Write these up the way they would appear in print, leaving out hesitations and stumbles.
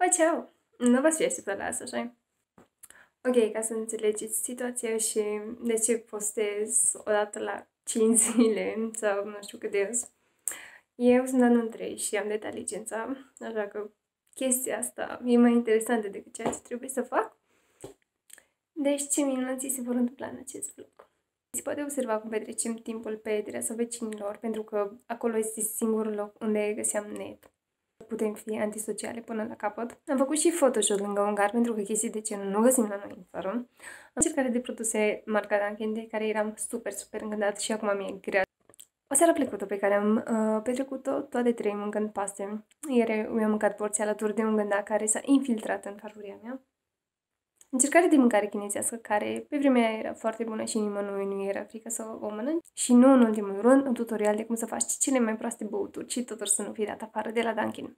Oh, ciao! Nu vă spui pe las, așa? Ok, ca să înțelegeți situația și de ce postez o dată la 5 zile sau nu știu cât de zi. Eu sunt anul 3 și am de licența, așa că chestia asta e mai interesantă decât ceea ce trebuie să fac. Deci ce minunății se vor întâmpla în acest vlog. Se poate observa cum petrecem timpul pe adresa vecinilor, pentru că acolo este singurul loc unde găseam net. Putem fi antisociale până la capăt. Am făcut și Photoshop lângă ungar, pentru că chestii de genul nu găsim la noi în țară. Am încercat de produse marca Dunkin, de care eram super încântat și acum mi-e grea. O seară plăcută pe care am petrecut-o toate trei mâncând paste. Ieri mi-am mâncat porția alături de un gândac care s-a infiltrat în farfuria mea. Încercare de mâncare chinezească care pe vremea aia era foarte bună și nimănui nu era frică să o mănânci. Și nu în ultimul rând, un tutorial de cum să faci cele mai proaste băuturi și totuși să nu fii dat afară de la Dunkin.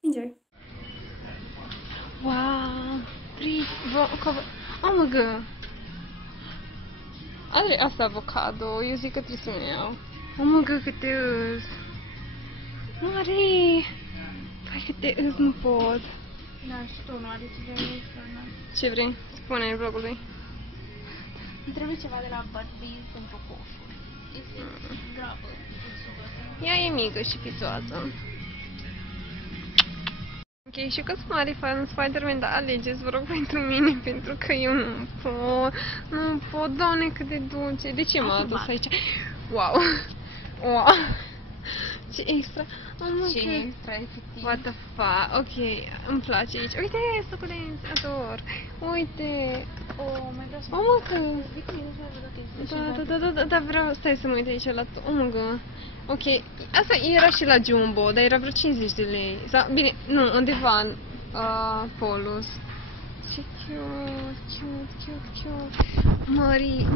Enjoy! Wow! Oh my god! Are asta avocado, eu zic că trebuie să-mi iau. Oh my god, câte îs! Mare! Hai câte îs, nu pot! Da, și tu nu are ce vrei să nu. Ce vrei? Spune în vlogului. Îmi trebuie ceva de la Butbees pentru coșuri. Este grabă. Ea e mică și pițoasă. Ok, și că sunt mare fan Spider-Man, dar alegeți, vă rog, pentru mine, pentru că eu nu pot, doamne, cât de dulce. De ce m-a adus aici? Wow! Wow! Ce extra! Oh my Ce God. extra, efectiv. What the fuck? Ok, îmi place aici. Uite, suculenți, ador! Uite! Oh, mai vreau să Oh my God! zic că nu s-a văzut Da, da, vreau, stai să mă uit aici la oh my God. Ok, asta era și la Jumbo, dar era vreo 50 de lei. Sau, bine, nu, undeva în Polus. Ce cute. Mări.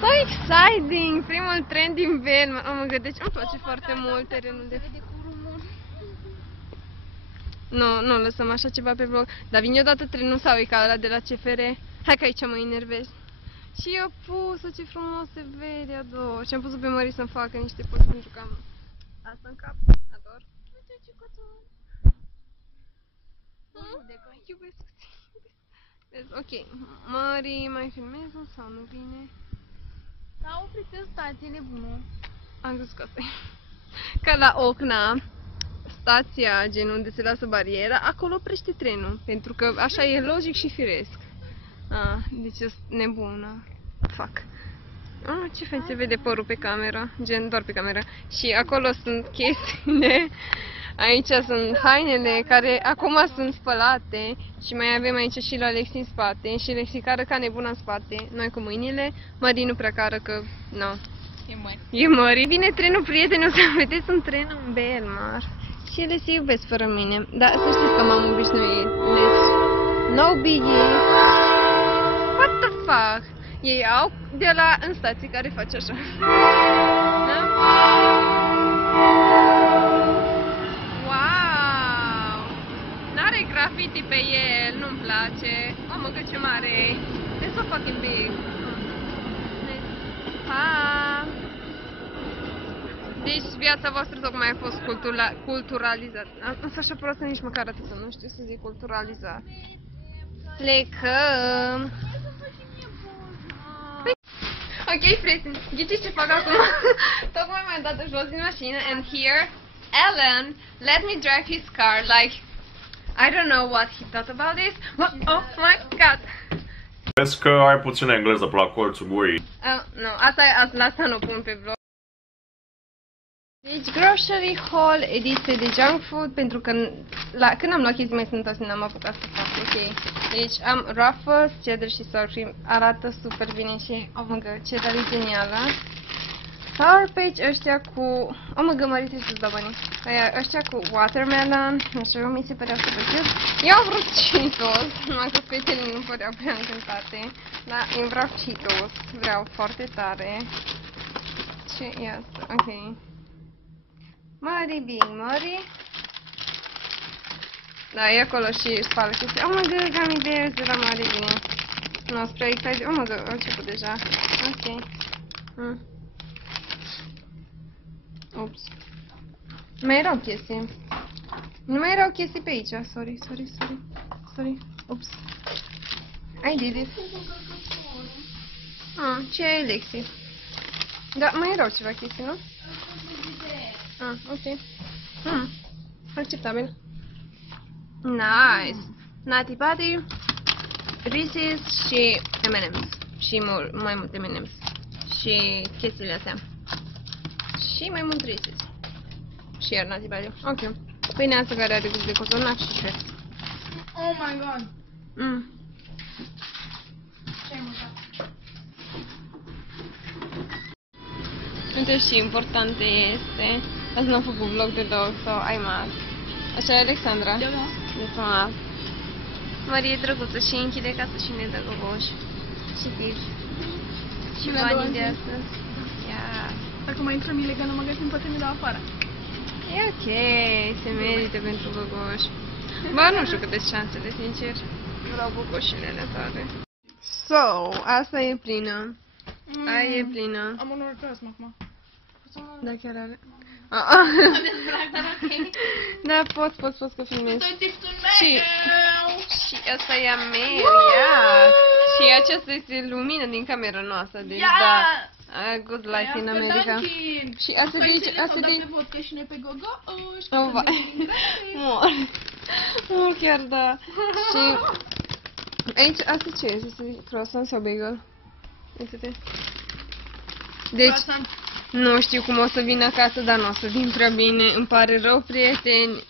So exciting! Primul tren din Belma. Oh my God, deci îmi place foarte mult terenul de... Nu lăsăm așa ceva pe vlog. Dar vine odată trenul sau e ca ăla de la CFR. Hai că aici mă enervez. Și eu pus-o, ce frumos se vede, ador. Și am pus-o pe Mări să-mi facă niște poze pentru că am asta în cap. Ador. Uite ce coțon. Iubesc. Ok, Mări, mai filmez sau nu bine? S-a oprit în stație, nebunul. Am crezut că asta e. Ca la Ocna, stația, gen unde se lasă bariera, acolo oprește trenul. Pentru că așa e logic și firesc. Deci e nebună. Fuck. Ce fain se vede părul pe camera. Gen, doar pe camera. Și acolo sunt chestiile. Aici sunt hainele care acum sunt spălate. Și mai avem aici și la Lexi în spate. Și Lexi cară ca nebuna în spate. Noi cu mâinile. Mării nu prea cară că... No. E Mări. Vine trenul, prieteni, o să vedeți un tren în Belmar. Și ele se iubesc fără mine. Dar să știți că m-am obișnuit. No biggie. What the fuck? Ei au de la în stație care face așa. Da? Wow! N-are graffiti pe el, nu-mi place. Oh, mă, că ce mare e. It's so fucking big. Deci viața voastră tocmai a fost culturalizată. Nu sunt așa proastă nici măcar atât, nu știu să zic culturalizat. Plecăm! Ok, prieteni, ghiciți ce fac acum? Tocmai m-am dat jos din mașină and here, Alan let me drive his car like I don't know what he thought about this. Oh my god! Vezi că ai puțină engleză pe la colțul gurii. Nu, asta nu pun pe vlog. Deci, grocery haul, ediție de junk food, pentru că când am luat chestii mai sănătoase n-am apucat să fac, ok. Deci am Ruffles, cheddar și sour cream, arată super bine și, oh my god, cheddar e genială. Sour Patch, ăștia cu, oh my god, Mări, trebuie să-ți dau banii. Ăștia cu watermelon, nu știu, mi se părea super cute. Eu am vrut Cheetos, numai că fetele nu păreau prea încântate, dar eu vreau Cheetos, vreau foarte tare. Ce e asta? Ok. Mări, Mări. Da, e acolo și spală chestii. Oh my god, gummy bears de la Mări, bine. Nu, spre excited. Oh my god, a început deja. Ok. Ups. Mai erau chestii. Nu mai erau chestii pe aici. Sorry. Ups. I did it. Ce ai, Lexi? Da, mai erau ceva chestii, nu? Ok. Acceptabil. Nice. Nati Patty, Reese's și M&M's. Și mai multe M&M's. Și chestiile astea. Și mai mult Reese's. Și iar Nati Patty. Ok. Pâinea asta care are gust de cozonac și șef. Oh my god. Ce ai mâncat? Uite și important este, azi n-am făcut vlog de dog sau ai mas. Așa e Alexandra? Da. Da. Marie e drăguță și închide casă și ne dă gogoși. Și tips. Și banii de astăzi. Ia. Dacă mai intrăm ilegal în magazin, poate ne dau afară. E ok, se merită pentru gogoși. Ba, nu știu câte șansele, sincer. Vreau gogoșile alea tale. So, asta e plină. Aia e plină. Am un orgasm acum. Da, chiar are. Da, poți că filmezi. Și asta e a mea, ia. Și aceasta este lumină din camera noastră, deci da. Good light in America. Și asta de aici, asta de aici. Vodka și noi pe gogo. Oh, vai. Mor, chiar da. Și aici, asta ce e? Asta e croissant sau bagel? Uite-te. Deci, nu știu cum o să vin acasă, dar nu o să vin prea bine. Îmi pare rău, prieteni.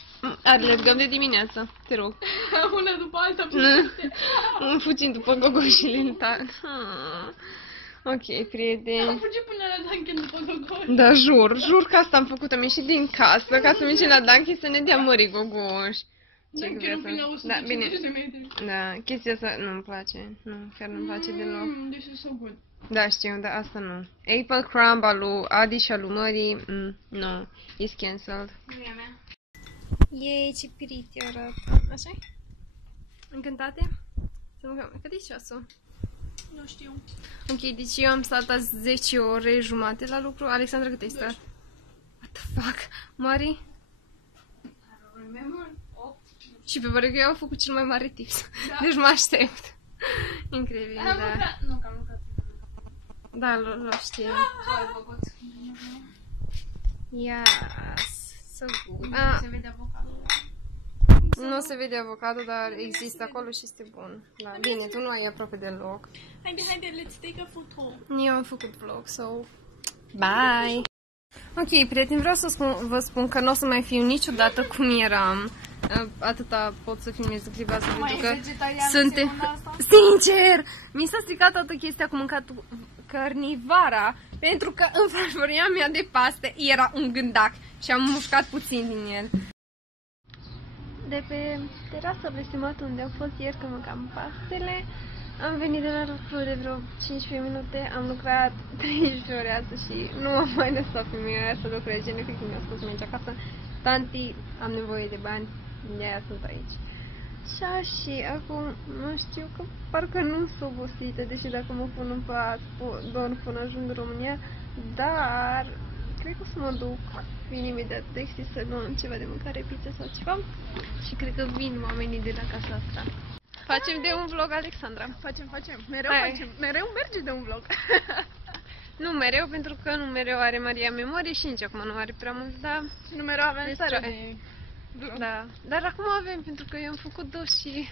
Alergăm de dimineață, te rog. Una după alta. Puțin după gogoșile tale. Ok, prieteni. Am fugit până la Dunkin după gogoși. Da, jur că asta am făcut. Am ieșit din casă ca să mergem la Dunkin să ne dea mări gogoși. Da, bine. Da, chestia asta nu-mi place. Nu, chiar nu-mi place deloc. This is so good. Da, știu, dar asta nu. Apple Crumb al lui Adi și al lui Mării, no, is cancelled. Nu e a mea. Yay, ce piriti arată. Așa-i? Încântate? Să mâncăm. Cât e ceasul? Nu știu. Ok, deci eu am stat azi 10 ore jumate la lucru. Alexandra, cât ai stat? What the fuck? Mari? Și pe pare că eu am făcut cel mai mare tips. Da. Deci mă aștept. Incredibil, da. Nu, că am lucrat. Da, l-o știu. Ai făcut. Yes, so good. Se vede avocadul. Nu se vede avocado, dar există acolo și este bun. Da, bine, tu nu ai aproape deloc. Haide, let's take a photo. Eu am făcut vlog, so... Bye! Ok, prieteni, vreau să vă spun că nu o să mai fiu niciodată cum eram. Atâta pot să filmez clipa asta, pentru că suntem... Sincer! Mi s-a stricat toată chestia cu mâncatul cărnivara, pentru că în farfuria mea de paste era un gândac și am mușcat puțin din el. De pe terasa blestemat unde am fost ieri când mâncam pastele, am venit de la lucru de vreo 15 minute, am lucrat 30 ore astăzi și nu am mai lăsat femeia aia să lucreze, efectiv mi-a spus să merge acasă. Tanti, am nevoie de bani, de aia sunt aici. Și acum, nu știu, că parcă nu sunt obosită, deși dacă mă pun în pat, dorm până ajung în România, dar cred că o să mă duc, vin imediat Dexi să luăm ceva de mâncare, pizza sau ceva și cred că vin oamenii de la casa asta. Facem de un vlog, Alexandra. Facem. Mereu merge de un vlog. Nu mereu, pentru că nu mereu are Maria memorie și nici acum nu are prea mult, dar... Nu mereu avem stare de vlog. Da, dar acum avem, pentru că eu am făcut dos și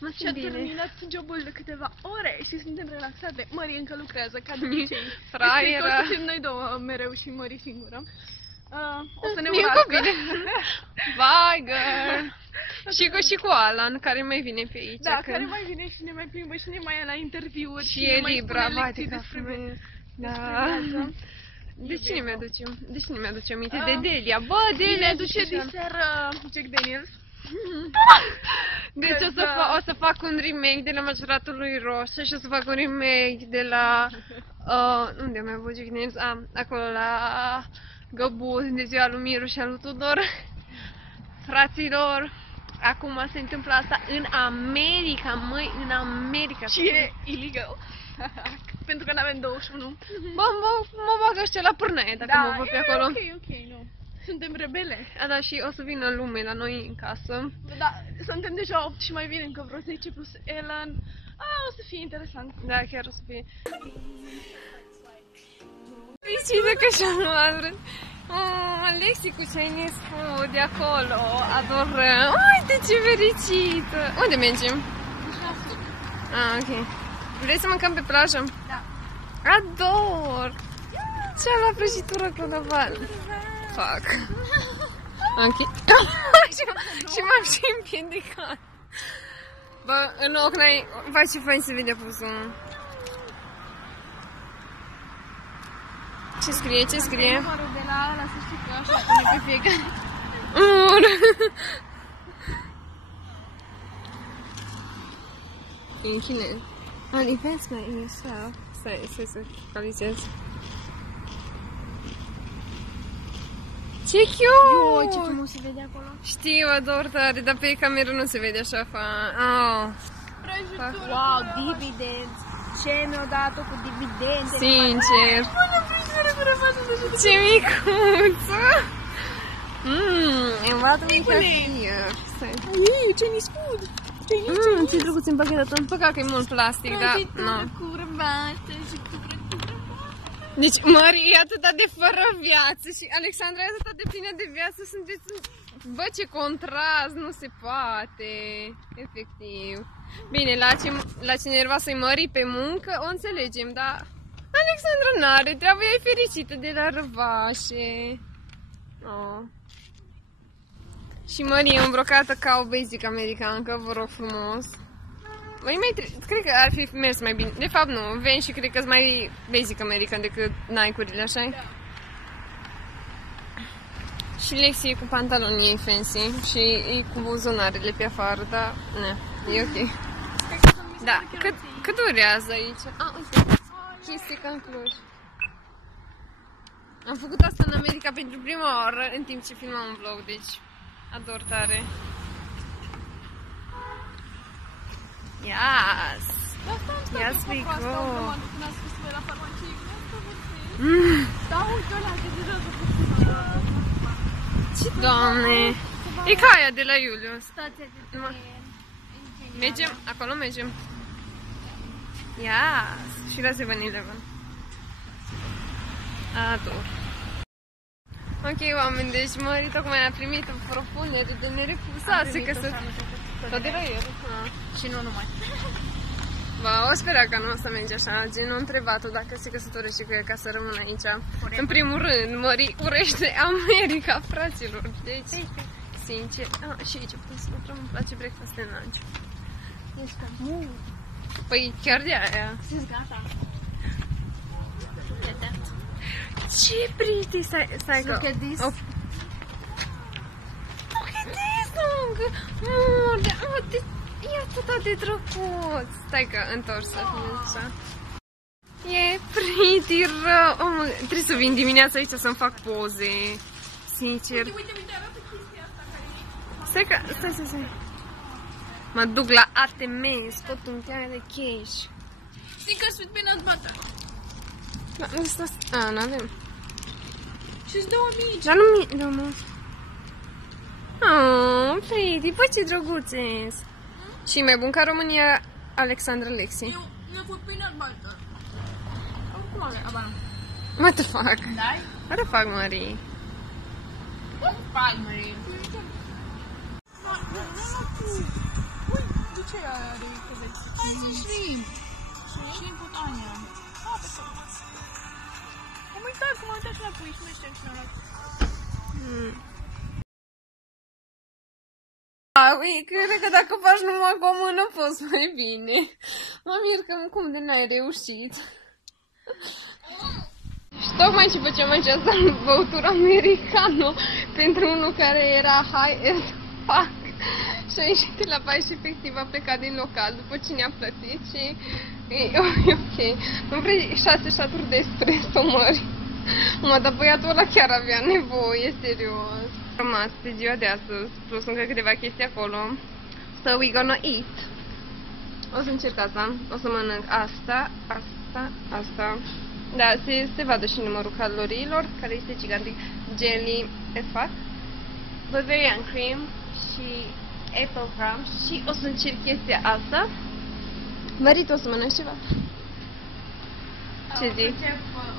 mă simt bine. Și-a terminat jobul de câteva ore și suntem relaxate. Mări încă lucrează, ca de obicei. Fraiera. O să fim noi două mereu și Mări singură. O să ne urască. Bye, girl! Și cu Alan, care mai vine pe aici. Da, care mai vine și ne mai plimbă și ne mai ia la interviuri. Și e libra, bate despre da. De cine mi-aduce aminte? De Delia. Bă, Delia ne aduce diseară Jack Daniels. Deci o să fac un remake de la Maceratul lui Roșu și o să fac un remake de la... unde am mai avut Jack Daniels? Acolo la Găbuz, de ziua lui Miru și a lui Tudor. Fraților, acum se întâmplă asta în America, măi, în America. Și e illegal. Pentru că n-avem 21. Bă, mă bagă ăștia la pârnaie dacă mă văd pe acolo. Ok, nu. Suntem rebele. A, da, și o să vină lume la noi în casă. Da, suntem deja 8 și mai vine încă vreo 10 plus Ellen. O să fie interesant. Da, chiar o să fie. Fericită că și-am luat. Alexi cu Chinese food de acolo. Adorăm. Uite ce fericită. Unde mergem? Ok. Vrei să mâncăm pe plajă? Da. Ador! Ce-a luat prăjitură clodovan? Fac. Ok. Și m-am și împiedicat. Bă, în ochi n-ai... Vai, ce fain se vede pusul. Ce scrie? Ce scrie? Numărul de la ăla, să știi că așa pune pe fiecare. În chinez. Investment in yourself. Stai să focalizez. Ce cute! Ce frumos se vede acolo. Știu, ador tare, dar pe cameră nu se vede așa Wow, dividenzi. Ce mi-au dat-o cu dividende? Sincer. Ce micuță! Îmi vadă mică fie. Ei, Chinese food. Ce drăguț împachetat. Păcat că e mult plastic, dar nu. Cu răbată și cu Deci, Marie e atâta de fără viață și Alexandra e atâta de plină de viață. Sunteți... Bă, ce contrast, nu se poate. Efectiv. Bine, la ce nervoasă-i Marie pe muncă, o înțelegem, dar Alexandra n-are treabă, ea e fericită de la răvașe. Oh. Și Marie e îmbrocată ca o basic americancă, vă rog frumos. Cred că ar fi mers mai bine. De fapt nu, veni și cred că-s mai basic american decât Nike-urile, așa? Da. Și Lexi e cu pantaloni ei fancy și e cu buzunarele pe afară, dar ne, e ok. Da, cât durează aici? Uite, chestii ca în Cluj. Am făcut asta în America pentru prima oară în timp ce filmam un vlog, deci ador tare. Yes! Yes, we go! Ce doamne! E ca aia de la Iulius. Mergem? Acolo mergem. Yes! Și la 7-Eleven. Ador. Ok, oameni, deci Marie tocmai a primit o propunere de nerefuzat să căsătorească. Tot de la el. Și nu numai. Ba, o spera că nu o să merge așa, gen, nu întrebat-o dacă se căsătorește cu el ca să rămână aici. În primul rând, Marie urește America, fraților, deci, sincer. Și aici putem să lucrăm, îmi place breakfast and lunch. Ești ca mult. Păi, chiar de aia. Sunt gata. Ce pretty, stai că... Look at this. Look at this, e atât de drăguț. Stai că întorsă, așa. E pretty rău. Trebuie să vin dimineața aici să-mi fac poze. Sincer. Uite, arată chestia asta care e. Stai. Mă duc la ATM, scot un chiar de cash. Snickers with peanut butter. N-avem. Și-ți 2000. Dar nu mă. Pretty, bă, ce drăguțes. Și mai bun ca România, Alexandra Lexi. Eu fut peanut butter. Oricum avea, aba nu. What the fuck? Dai? What the fuck, Marie? Palmării. Ui, de ce are căveți? Hai să shrimp. Shrimp cu onion. Am uitat cum am uitat și la pui și meșteri și la Cred că dacă faci numai cu o mână poți mai bine. Mă mir că cum de n-ai reușit. Și tocmai ce făceam această băutură americană pentru unul care era high as fuck. Și a ieșit la baie și efectiv a plecat din local după ce ne-a plătit și e ok. Nu vrei 6 șaturi de espresso, mări. Mă, dar băiatul ăla chiar avea nevoie, serios. Am rămas pe ziua de astăzi, plus încă câteva chestii acolo. So we gonna eat. O să încerc asta, o să mănânc asta. Da, se vadă și numărul caloriilor, care este gigantic. Jelly, le fac Bavarian cream și apple crumb și o să încerc chestia asta. Mărit, o să mănânci ceva? Ce zici?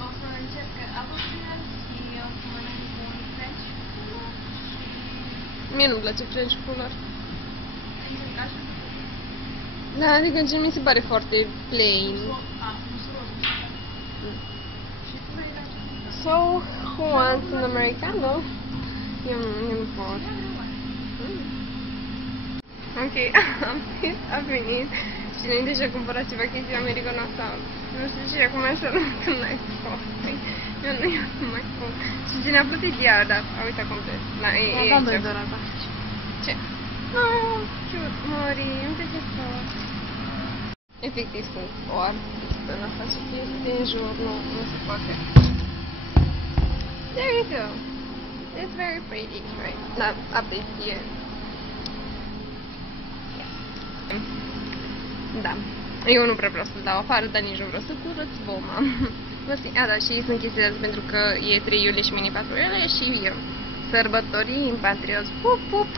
O să încerc apple crumb și o să mănânc un French cruller și... Mie nu-mi place French cruller. încercat și Da, adică mi se pare foarte plain. So, who wants an americano? Eu nu pot. Ok, a venit și înainte și-a cumpărat ceva chestii americano asta. Nu știu ce, acum să nu când n-ai fost. Eu nu iau să mai spun. Și ține-a plătit iar, dar a uitat cum te... Da, e aici. Ce? Oh, cute, Mori, nu te faci. Efectiv sunt oartă în a face chestii în jur, nu se poate. There you go. It's very pretty, right? Not up this here. Da. Eu nu prea vreau să-l dau afară, dar nici nu vreau să curăț voma. Da, și sunt chestiile astea pentru că e 3 iulie și mini 4 iulie și sărbătorii în Patriot. Pup, pup!